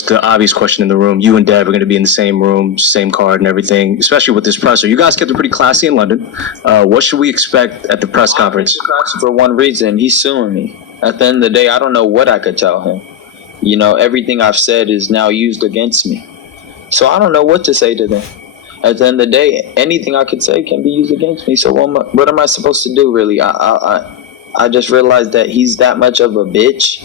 course, the obvious question in the room. You and Dev are going to be in the same room, same card and everything, especially with this presser. You guys kept it pretty classy in London. What should we expect at the press conference? For one reason, he's suing me. At the end of the day, I don't know what I could tell him. You know, everything I've said is now used against me. So I don't know what to say to them. At the end of the day, anything I could say can be used against me. So what am I supposed to do, really? I just realized that he's that much of a bitch.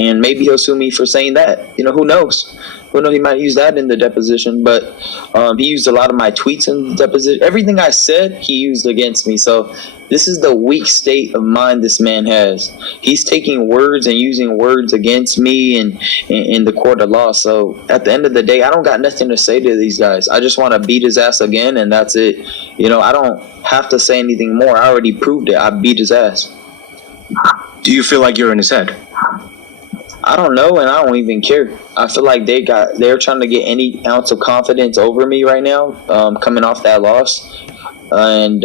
And maybe he'll sue me for saying that. You know, who knows? Who knows? He might use that in the deposition. But he used a lot of my tweets in the deposition. Everything I said, he used against me. So this is the weak state of mind this man has. He's taking words and using words against me in the court of law. So at the end of the day, I don't got nothing to say to these guys. I just want to beat his ass again, and that's it. You know, I don't have to say anything more. I already proved it. I beat his ass. Do you feel like you're in his head? I don't know, and I don't even care. I feel like they're trying to get any ounce of confidence over me right now, coming off that loss. And,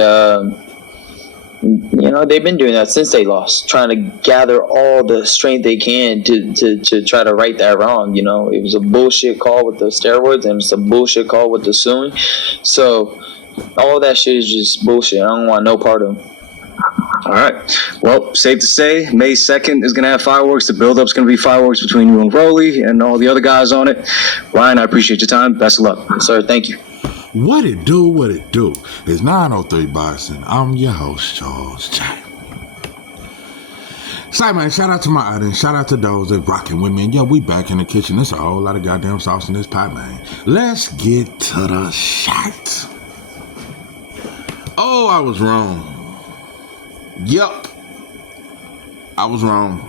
you know, they've been doing that since they lost, trying to gather all the strength they can to try to right that wrong. You know, it was a bullshit call with the steroids, and it's a bullshit call with the suing. So all that shit is just bullshit. I don't want no part of them. All right. Well, safe to say, May 2nd is going to have fireworks. The build-up's going to be fireworks between you and Rolly and all the other guys on it. Ryan, I appreciate your time. Best of luck. Yes, sir. Thank you. What it do, what it do. It's 903 Boxing. I'm your host, Charles J. Say, man, shout out to my audience. Shout out to those that rocking with me. And, yeah, we back in the kitchen. There's a whole lot of goddamn sauce in this pot, man. Let's get to the shot. Oh, I was wrong. Yep, I was wrong.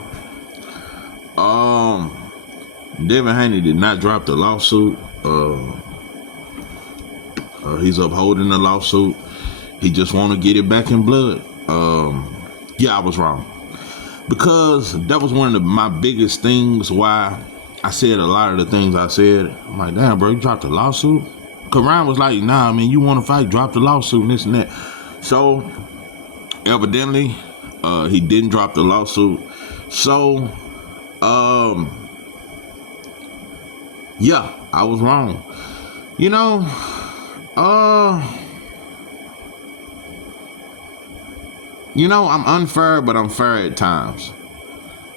Devin Haney did not drop the lawsuit. He's upholding the lawsuit. He just want to get it back in blood. Yeah, I was wrong, because that was one of my biggest things why I said a lot of the things I said. I'm like, damn, bro, you dropped the lawsuit? Because Ryan was like, nah, man, you want to fight, drop the lawsuit and this and that. So evidently, he didn't drop the lawsuit. So, yeah, I was wrong. You know, I'm unfair, but I'm fair at times.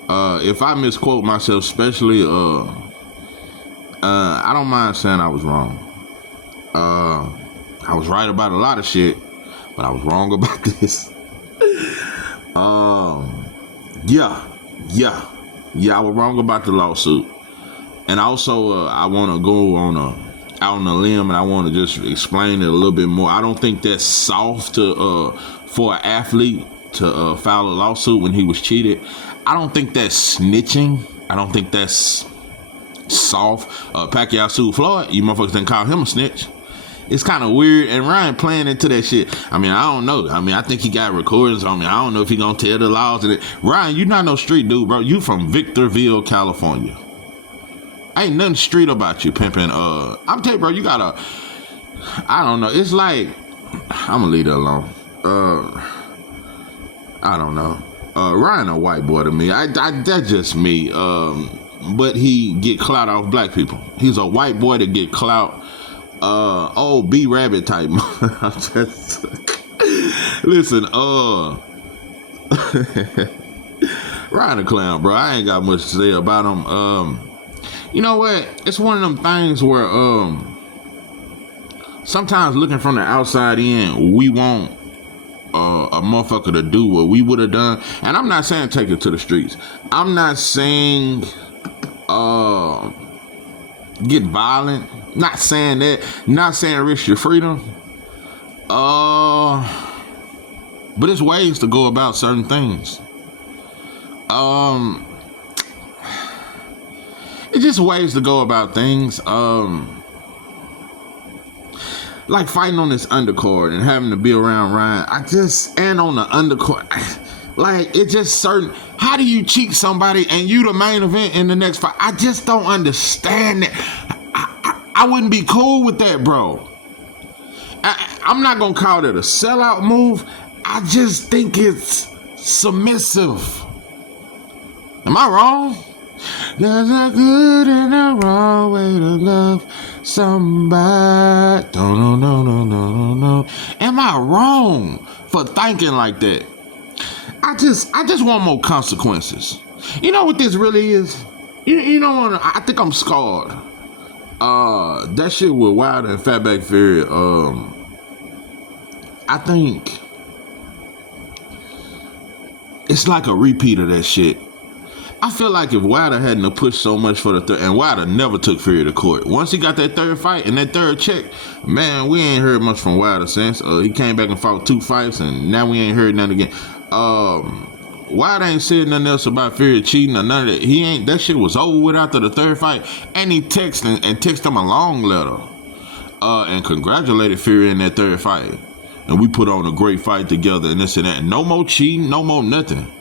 If I misquote myself, especially, I don't mind saying I was wrong. I was right about a lot of shit, but I was wrong about this. Yeah, I was wrong about the lawsuit. And also, I want to go out on a limb, and I want to just explain it a little bit more. I don't think that's soft for an athlete to file a lawsuit when he was cheated. I don't think that's snitching. I don't think that's soft. Pacquiao sued Floyd. You motherfuckers didn't call him a snitch. It's kind of weird, and Ryan playing into that shit. I mean, I don't know. I mean, I think he got recordings on me. I don't know if he gonna tell the laws. And Ryan, you not no street dude, bro. You from Victorville, California. Ain't nothing street about you, pimping. I'm telling you, bro, you gotta. I don't know. It's like, I'm gonna leave that alone. I don't know. Ryan a white boy to me. That's just me. But he get clout off black people. He's a white boy that get clout. B Rabbit type. Listen, Ryan a clown, bro. I ain't got much to say about him. You know what? It's one of them things where sometimes looking from the outside in, we want a motherfucker to do what we would have done. And I'm not saying take it to the streets. I'm not saying get violent. Not saying that. Not saying risk your freedom. But it's ways to go about certain things. It's just ways to go about things. Like fighting on this undercard and having to be around Ryan. And on the undercard. Like, it's just certain. How do you cheat somebody and you the main event in the next fight? I just don't understand that. I wouldn't be cool with that, bro. I'm not going to call it a sellout move. I just think it's submissive. Am I wrong? There's a good and a wrong way to love somebody. No. Am I wrong for thinking like that? I just want more consequences. You know what this really is? You know what? I think I'm scarred. That shit with Wilder and Fatback Fury. I think it's like a repeat of that shit. I feel like if Wilder hadn't have pushed so much for the third, and Wilder never took Fury to court. Once he got that third fight and that third check, man, we ain't heard much from Wilder since. He came back and fought 2 fights, and now we ain't heard nothing again. Wilder ain't said nothing else about Fury cheating or none of that. He ain't. That shit was over with after the third fight, and he texted him a long letter, and congratulated Fury in that third fight. And we put on a great fight together, and this and that. No more cheating, no more nothing.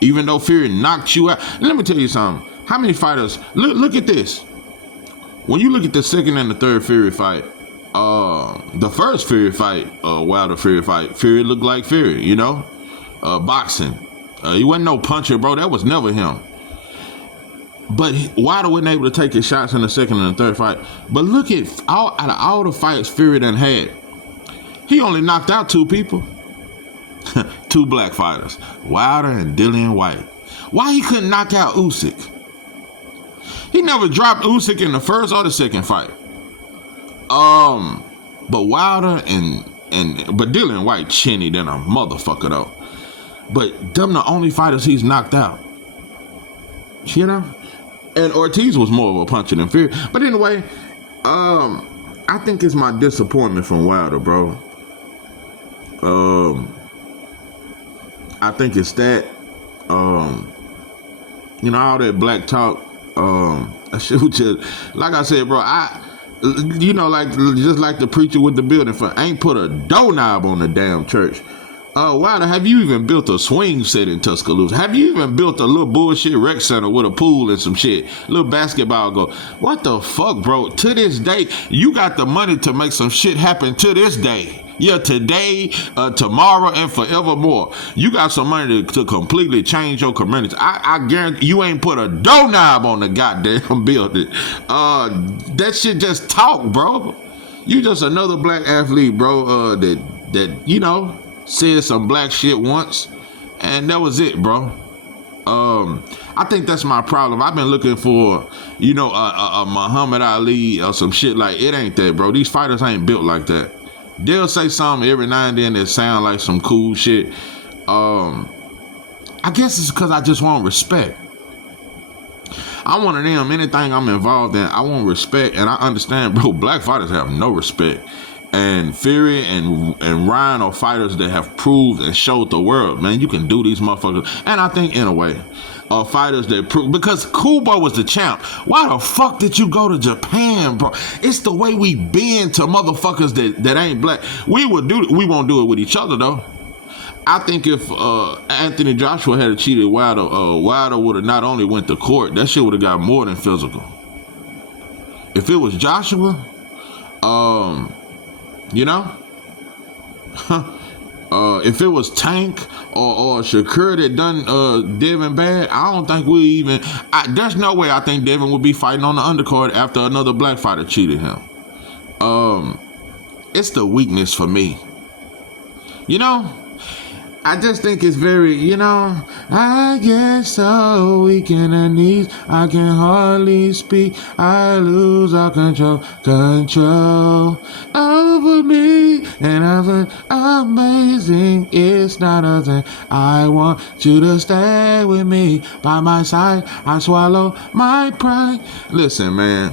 Even though Fury knocked you out. Let me tell you something. How many fighters? Look at this. When you look at the second and the third Fury fight, the first Fury fight, Wilder Fury fight, Fury looked like Fury, you know? Boxing. He wasn't no puncher, bro. That was never him. But Wilder wasn't able to take his shots in the second and the third fight. But look at out of all the fights Fury done had, he only knocked out 2 people. 2 black fighters, Wilder and Dillian White. Why he couldn't knock out Usyk? He never dropped Usyk in the first or the second fight. But Wilder but Dillian White chinny than a motherfucker though. But them the only fighters he's knocked out. You know? And Ortiz was more of a puncher than Fury. But anyway, I think it's my disappointment from Wilder, bro. I think it's that, you know, all that black talk, that shit was just, like I said, bro, you know, like, just like the preacher with the building for ain't put a doorknob on the damn church. Wilder, have you even built a swing set in Tuscaloosa? Have you even built a little bullshit rec center with a pool and some shit? Little basketball go. What the fuck, bro? To this day, you got the money to make some shit happen to this day. Yeah, today, tomorrow, and forevermore. You got some money to completely change your community. I guarantee you ain't put a doorknob on the goddamn building. That shit just talk, bro. You just another black athlete, bro, that you know, said some black shit once, and that was it, bro. I think that's my problem. I've been looking for, you know, a Muhammad Ali or some shit like it ain't that, bro. These fighters ain't built like that. They'll say something every now and then that sound like some cool shit. I guess it's because I just want respect. I'm one of them. Anything I'm involved in, I want respect. And I understand, bro, black fighters have no respect. And Fury and Ryan are fighters that have proved and showed the world, man, you can do these motherfuckers. And I think, in a way, fighters that prove, because Kubo was the champ. Why the fuck did you go to Japan, bro? It's the way we been to motherfuckers that ain't black. We won't do it with each other, though. I think if Anthony Joshua had cheated Wilder, Wilder would have not only went to court, that shit would have got more than physical. If it was Joshua, you know, if it was Tank or Shakur that done Devin bad, I don't think we even. There's no way I think Devin would be fighting on the undercard after another black fighter cheated him. It's the weakness for me. You know, I just think it's very, you know, I get so weak in the knees, I can hardly speak, I lose all control over me, and I was amazing, it's not a thing, I want you to stay with me, by my side, I swallow my pride. Listen, man,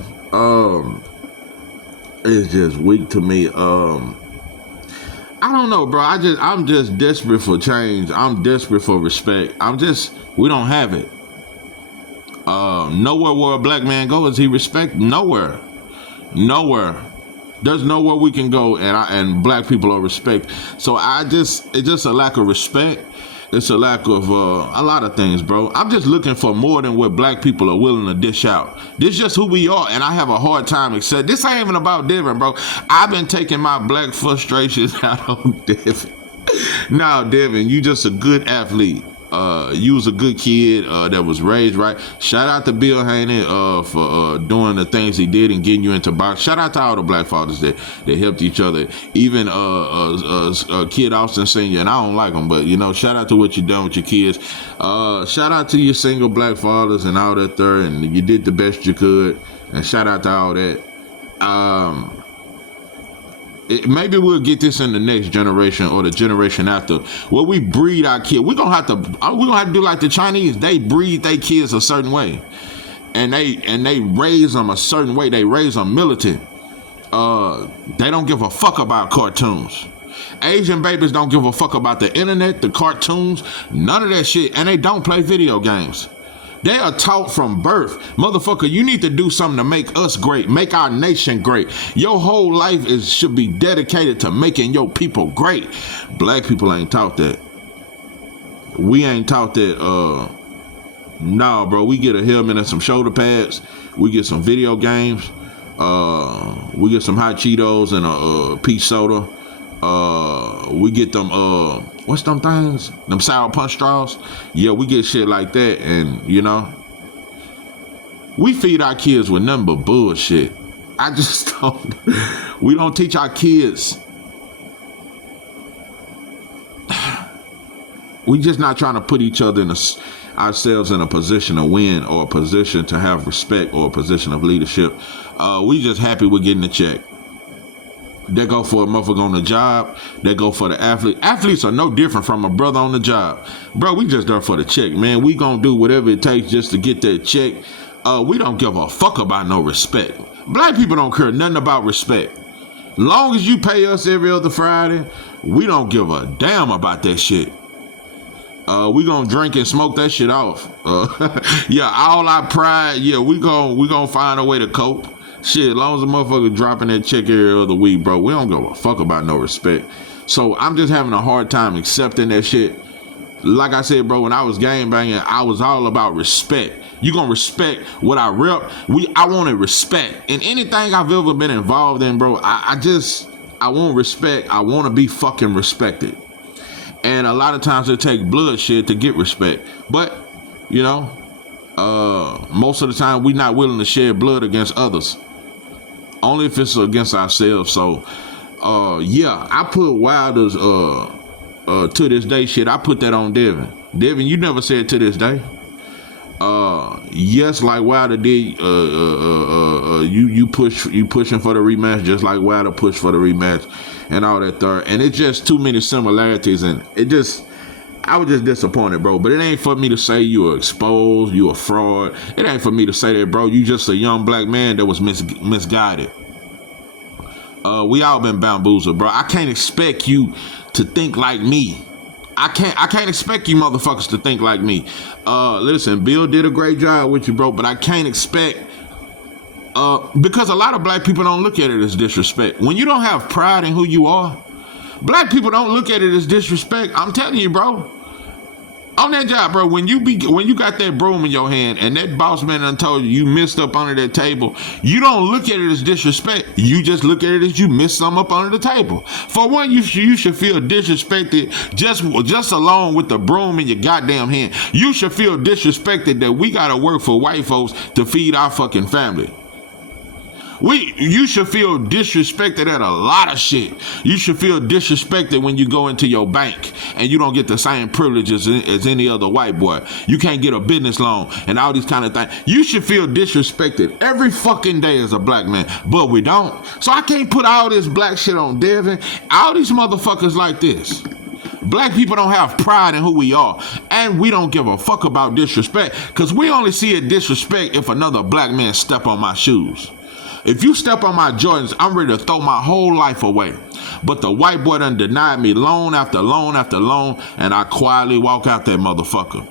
it's just weak to me. I don't know, bro. I'm just desperate for change. I'm desperate for respect. We don't have it. Nowhere where a black man goes is he respect. Nowhere. There's nowhere we can go and black people are respect. So it's just a lack of respect. It's a lack of a lot of things, bro. I'm just looking for more than what black people are willing to dish out. This is just who we are, and I have a hard time accepting. This ain't even about Devin, bro. I've been taking my black frustrations out on Devin. Now, Devin, you just a good athlete. You was a good kid that was raised right. Shout out to Bill Haney for doing the things he did and getting you into boxing. Shout out to all the black fathers that helped each other. Even Kid Austin Sr., and I don't like him, but you know, shout out to what you done with your kids. Shout out to your single black fathers and all that there, and you did the best you could. And shout out to all that. Maybe we'll get this in the next generation or the generation after, where we breed our kids. We're gonna have to do like the Chinese. They breed their kids a certain way, and they raise them a certain way. They raise them militant. They don't give a fuck about cartoons. Asian babies don't give a fuck about the internet, the cartoons, none of that shit, and they don't play video games. They are taught from birth, motherfucker, you need to do something to make us great, make our nation great. Your whole life should be dedicated to making your people great. Black people ain't taught that. We ain't taught that. Nah, bro, we get a helmet and some shoulder pads. We get some video games. We get some hot Cheetos and a peach soda. We get them what's them things? Them sour punch straws? Yeah, we get shit like that, and you know, we feed our kids with nothing but bullshit. I just don't. We don't teach our kids. We just not trying to put each other ourselves in a position to win, or a position to have respect, or a position of leadership. We just happy we're getting a check. They go for a motherfucker on the job. They go for the athlete. Athletes are no different from a brother on the job. Bro, we just there for the check, man. We gonna do whatever it takes just to get that check. We don't give a fuck about no respect. Black people don't care nothing about respect. Long as you pay us every other Friday, we don't give a damn about that shit. We gonna drink and smoke that shit off. Yeah, all our pride, yeah, we gonna find a way to cope. Shit, as long as a motherfucker dropping that check every other week, bro, we don't give a fuck about no respect. So I'm just having a hard time accepting that shit. Like I said, bro, when I was gang banging, I was all about respect. You gonna respect what I rep. I wanted respect. In anything I've ever been involved in, bro, I want respect. I want to be fucking respected. And a lot of times it takes bloodshed to get respect. But, you know, most of the time we not willing to shed blood against others. Only if it's against ourselves. So, yeah, I put Wilder's to this day shit. I put that on Devin. Devin, you never said to this day. Yes, like Wilder did. You pushing for the rematch, just like Wilder pushed for the rematch, and all that third. And it's just too many similarities, and I was just disappointed, bro. But it ain't for me to say you were exposed, you a fraud. It ain't for me to say that, bro. You just a young black man that was misguided. We all been bamboozled, bro. I can't expect you to think like me. I can't expect you motherfuckers to think like me. Listen, Bill did a great job with you, bro, but I can't expect, because a lot of black people don't look at it as disrespect. When you don't have pride in who you are, black people don't look at it as disrespect. I'm telling you, bro. On that job, bro, when you got that broom in your hand and that boss man done told you messed up under that table, you don't look at it as disrespect. You just look at it as you missed something up under the table. For one, you should feel disrespected just along with the broom in your goddamn hand. You should feel disrespected that we gotta work for white folks to feed our fucking family. You should feel disrespected at a lot of shit. You should feel disrespected when you go into your bank and you don't get the same privileges as any other white boy. You can't get a business loan and all these kind of things. You should feel disrespected every fucking day as a black man, but we don't. So I can't put all this black shit on Devin. All these motherfuckers like this. Black people don't have pride in who we are, and we don't give a fuck about disrespect, because we only see a disrespect if another black man step on my shoes. If you step on my Jordans, I'm ready to throw my whole life away. But the white boy done denied me loan after loan after loan, and I quietly walk out that motherfucker.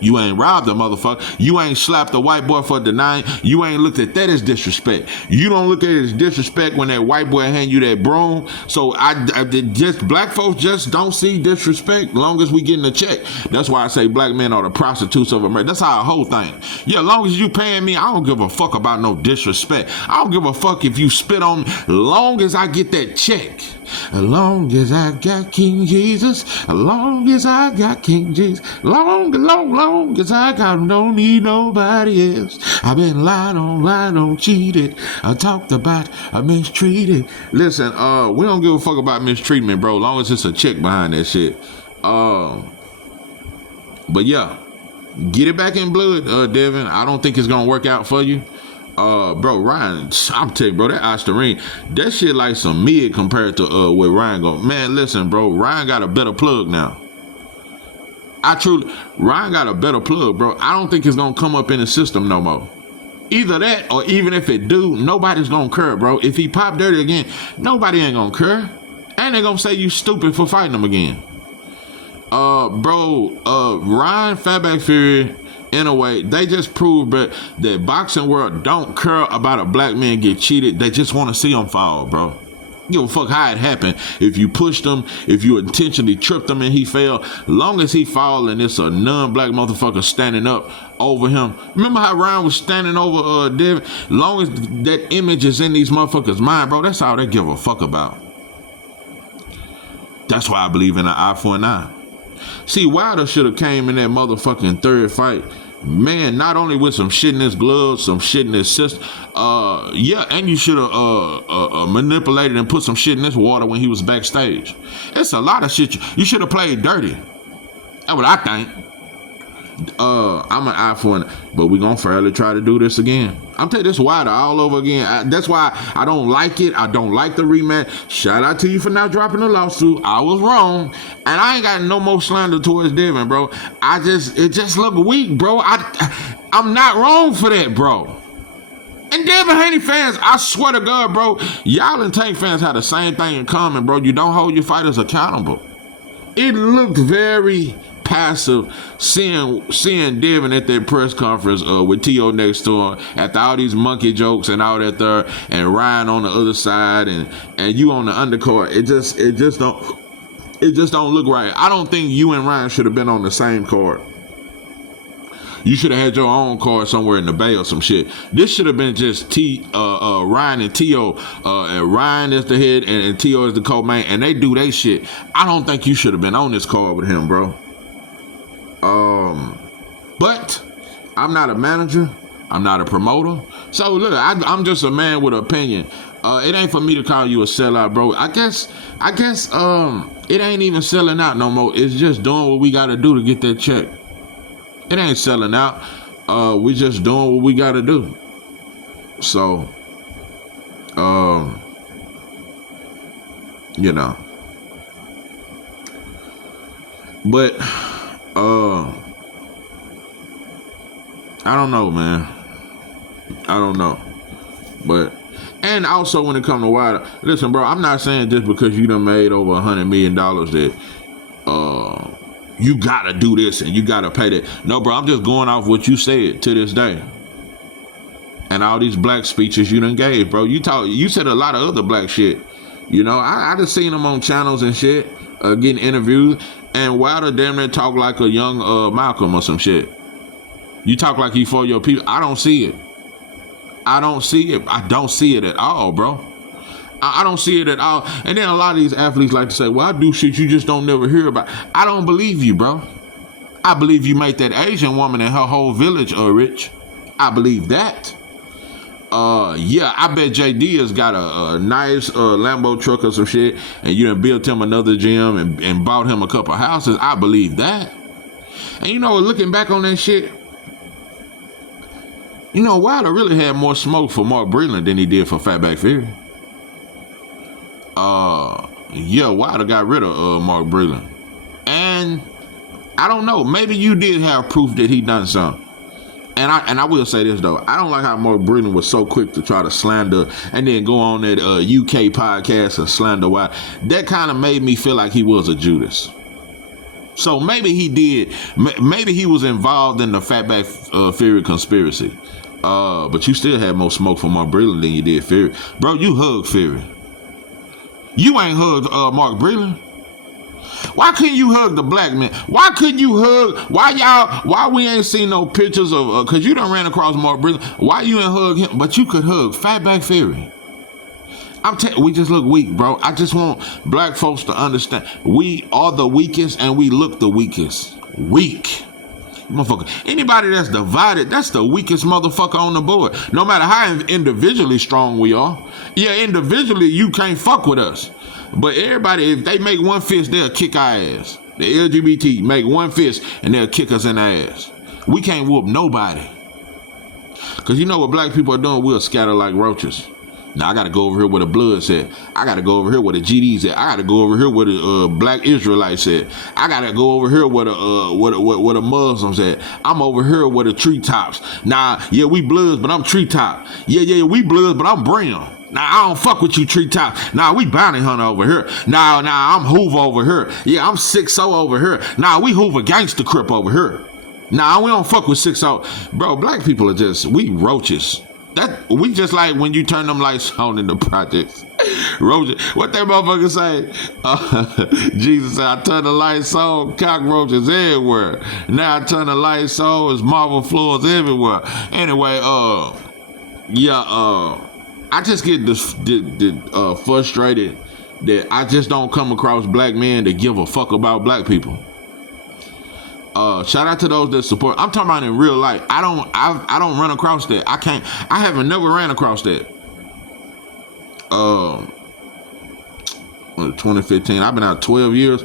You ain't robbed a motherfucker. You ain't slapped a white boy for denying. You ain't looked at that as disrespect. You don't look at it as disrespect when that white boy hand you that broom. So I just black folks just don't see disrespect long as we getting a check. That's why I say black men are the prostitutes of America. That's our whole thing. Yeah, long as you paying me, I don't give a fuck about no disrespect. I don't give a fuck if you spit on me. Long as I get that check. As long as I got King Jesus, as long as I got King Jesus, long as I got, don't need nobody else. I've been lied on, cheated. I talked about, I mistreated. Listen, we don't give a fuck about mistreatment, bro. Long as it's a check behind that shit. But yeah, get it back in blood, Devin. I don't think it's gonna work out for you. Bro, Ryan, I'm telling you, bro, that Ostarine, that shit like some mid compared to where Ryan go. Man, listen, bro, Ryan got a better plug now. Ryan got a better plug, bro. I don't think it's gonna come up in the system no more. Either that, or even if it do, nobody's gonna care, bro. If he pop dirty again, nobody ain't gonna care. And they gonna say you stupid for fighting him again. Ryan Fatback Fury, in a way, they just proved that boxing world don't care about a black man get cheated. They just want to see him fall, bro. Give a fuck how it happened. If you pushed him, if you intentionally tripped him and he fell, long as he fall and it's a non-black motherfucker standing up over him. Remember how Ryan was standing over Devin? Long as that image is in these motherfuckers' mind, bro, that's all they give a fuck about. That's why I believe in an eye for an eye. See, Wilder should have came in that motherfucking third fight, man, not only with some shit in his gloves, some shit in his system, and you should have manipulated and put some shit in his water when he was backstage. It's a lot of shit. You should have played dirty. That's what I think. I'm an eye for an eye, but we gonna fairly try to do this again. I'm telling you, this Wilder all over again. That's why I don't like it. I don't like the rematch. Shout out to you for not dropping the lawsuit. I was wrong, and I ain't got no more slander towards Devin, bro. It just look weak, bro. I'm not wrong for that, bro. And Devin Haney fans, I swear to God, bro, y'all and Tank fans have the same thing in common, bro. You don't hold your fighters accountable. It looked very passive seeing Devin at that press conference with T.O. next to him after all these monkey jokes and all that there, and Ryan on the other side and you on the undercard. It just don't look right. I don't think you and Ryan should have been on the same card. You should have had your own card somewhere in the Bay or some shit. This should have been just Ryan and T.O. And Ryan is the head and T.O. is the co-main, and they do they shit. I don't think you should have been on this card with him, bro. But I'm not a manager. I'm not a promoter. So look, I'm just a man with an opinion. It ain't for me to call you a sellout, bro. I guess it ain't even selling out no more. It's just doing what we gotta do to get that check. It ain't selling out. We just doing what we gotta do. So, you know. But I don't know, man. I don't know. But, and also when it comes to Wilder, listen, bro, I'm not saying just because you done made over $100 million that you gotta do this and you gotta pay that. No, bro, I'm just going off what you said to this day. And all these black speeches you done gave, bro. You said a lot of other black shit. You know, I just seen them on channels and shit, getting interviewed. And Wilder damn near talk like a young Malcolm or some shit. You talk like he for your people. I don't see it. I don't see it. I don't see it at all, bro. I don't see it at all. And then a lot of these athletes like to say, well, I do shit you just don't never hear about. I don't believe you, bro. I believe you made that Asian woman and her whole village rich. I believe that. Yeah, I bet JD has got a nice Lambo truck or some shit, and you done built him another gym and bought him a couple houses. I believe that. And you know, looking back on that shit, you know, Wilder really had more smoke for Mark Breland than he did for Fatback Fury. Yeah, Wilder got rid of Mark Breland. And I don't know, maybe you did have proof that he done something. And I will say this though, I don't like how Mark Breland was so quick to try to slander and then go on that UK podcast and slander Wilder. That kind of made me feel like he was a Judas. So maybe he did. Maybe he was involved in the Fatback Fury conspiracy. But you still had more smoke from Mark Breland than you did Fury. Bro, you hugged Fury. You ain't hugged Mark Breland. Why couldn't you hug the black man? Why couldn't you hug? Why we ain't seen no pictures of, cause you done ran across Mark Breland. Why you ain't hug him? But you could hug Fatback Fury. We just look weak, bro. I just want black folks to understand. We are the weakest and we look the weakest. Weak. Motherfucker. Anybody that's divided, that's the weakest motherfucker on the board. No matter how individually strong we are. Yeah, individually you can't fuck with us. But everybody, if they make one fist, they'll kick our ass. The LGBT make one fist and they'll kick us in the ass. We can't whoop nobody. Cause you know what black people are doing? We'll scatter like roaches. Now I gotta go over here where the blood said. I gotta go over here where the GDs at. I gotta go over here where the black Israelites at. I gotta go over here where the Muslims at. I'm over here where the treetops. Nah, yeah, we bloods, but I'm treetop. Yeah, we bloods, but I'm brim. Nah, I don't fuck with you treetop. Nah, we bounty hunter over here. Nah, I'm Hoover over here. Yeah, I'm 6-0 over here. Nah, we Hoover gangster crip over here. Nah, we don't fuck with 6-0. Bro, black people are just, we roaches. That we just like when you turn them lights on in the projects. Roaches. What that motherfucker say? Jesus said, I turn the lights on, cockroaches everywhere. Now I turn the lights on, it's marble floors everywhere. Anyway, I just get frustrated that I just don't come across black men that give a fuck about black people. Shout out to those that support. I'm talking about in real life. I don't run across that. I haven't never ran across that. 2015. I've been out 12 years.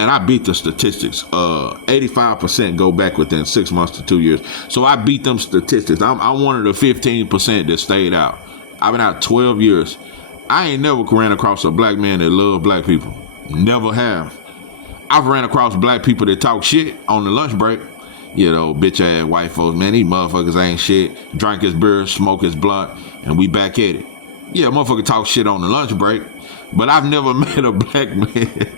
And I beat the statistics. 85% go back within 6 months to 2 years. So I beat them statistics. I'm one of the 15% that stayed out. I've been out 12 years. I ain't never ran across a black man that love black people. Never have. I've ran across black people that talk shit on the lunch break. You know, bitch ass white folks, man, these motherfuckers ain't shit. Drink his beer, smoke his blunt, and we back at it. Yeah, motherfucker talk shit on the lunch break, but I've never met a black man.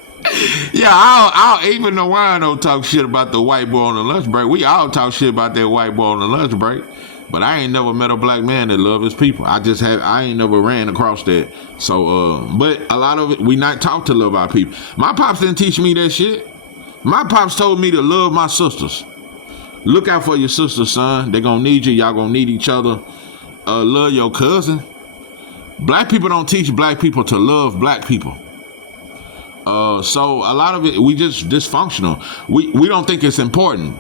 Yeah, I don't even know why I don't talk shit about the white boy on the lunch break. We all talk shit about that white boy on the lunch break. But I ain't never met a black man that love his people. I ain't never ran across that. So, but a lot of it, we not taught to love our people. My pops didn't teach me that shit. My pops told me to love my sisters. Look out for your sisters, son. They gonna need you. Y'all gonna need each other. Love your cousin. Black people don't teach black people to love black people. So a lot of it, we just dysfunctional. We don't think it's important.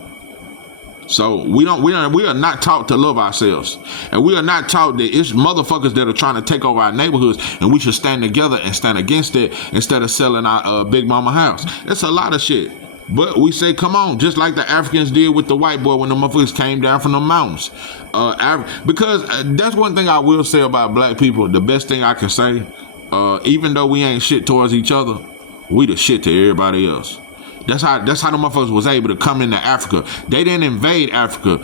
So we are not taught to love ourselves. And we are not taught that it's motherfuckers that are trying to take over our neighborhoods and we should stand together and stand against it instead of selling our big mama house. It's a lot of shit. But we say, come on, just like the Africans did with the white boy when the motherfuckers came down from the mountains. Because that's one thing I will say about black people. The best thing I can say, even though we ain't shit towards each other, we the shit to everybody else. That's how the motherfuckers was able to come into Africa. They didn't invade Africa.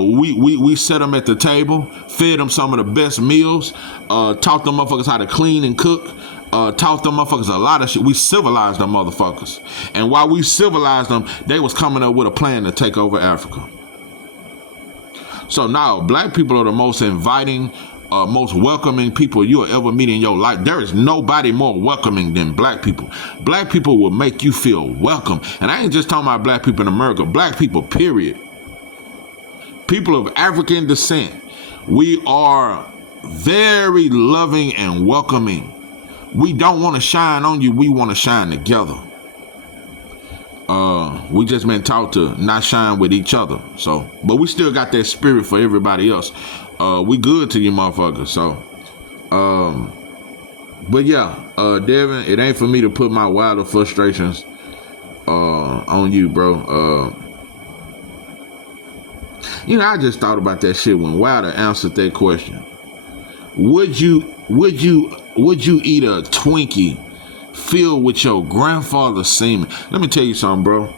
We set them at the table, fed them some of the best meals, taught them motherfuckers how to clean and cook, taught them motherfuckers a lot of shit. We civilized them motherfuckers. And while we civilized them, they was coming up with a plan to take over Africa. So now black people are the most inviting, most welcoming people you'll ever meet in your life. There is nobody more welcoming than black people. Black people will make you feel welcome. And I ain't just talking about black people in America. Black people, period. People of African descent. We are very loving and welcoming. We don't want to shine on you. We want to shine together. We just been taught to not shine with each other. So, but we still got that spirit for everybody else. We good to you motherfuckers. So, but yeah, Devin, it ain't for me to put my wilder frustrations on you, bro. I just thought about that shit when Wilder answered that question. Would you eat a Twinkie filled with your grandfather's semen? Let me tell you something, bro.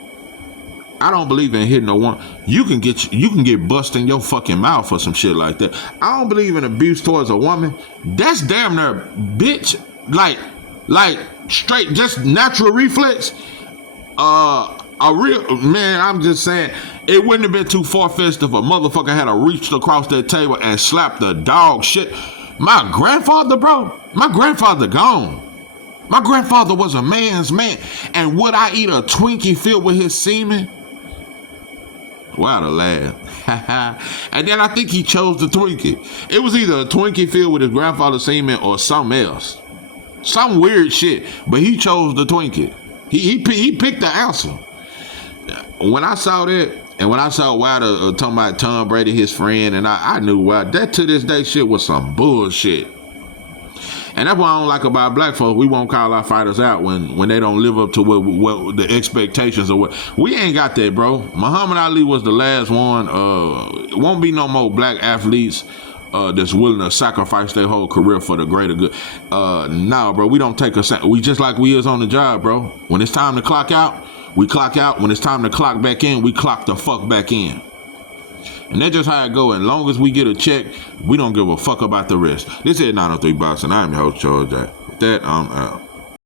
I don't believe in hitting no one. You can get busted in your fucking mouth for some shit like that. I don't believe in abuse towards a woman. That's damn near bitch. Like straight, just natural reflex. A real man, I'm just saying, it wouldn't have been too far-fetched if a motherfucker had reached across that table and slapped the dog shit. My grandfather, bro, my grandfather gone. My grandfather was a man's man. And would I eat a Twinkie filled with his semen? Wow, the laugh. And then I think he chose the Twinkie. It was either a Twinkie filled with his grandfather's semen or something else. Some weird shit. But he chose the Twinkie. He picked the answer. When I saw that, and when I saw Wilder talking about Tom Brady, his friend, and I knew Wilder, that to this day shit was some bullshit. And that's what I don't like about black folks. We won't call our fighters out when they don't live up to what the expectations of what. We ain't got that, bro. Muhammad Ali was the last one. Won't be no more black athletes that's willing to sacrifice their whole career for the greater good. Nah, bro, we don't take a. We just like we is on the job, bro. When it's time to clock out, we clock out. When it's time to clock back in, we clock the fuck back in. And that's just how it go. As long as we get a check, we don't give a fuck about the rest. This is 903 Boxing. I'm your host, George. With that, I'm out.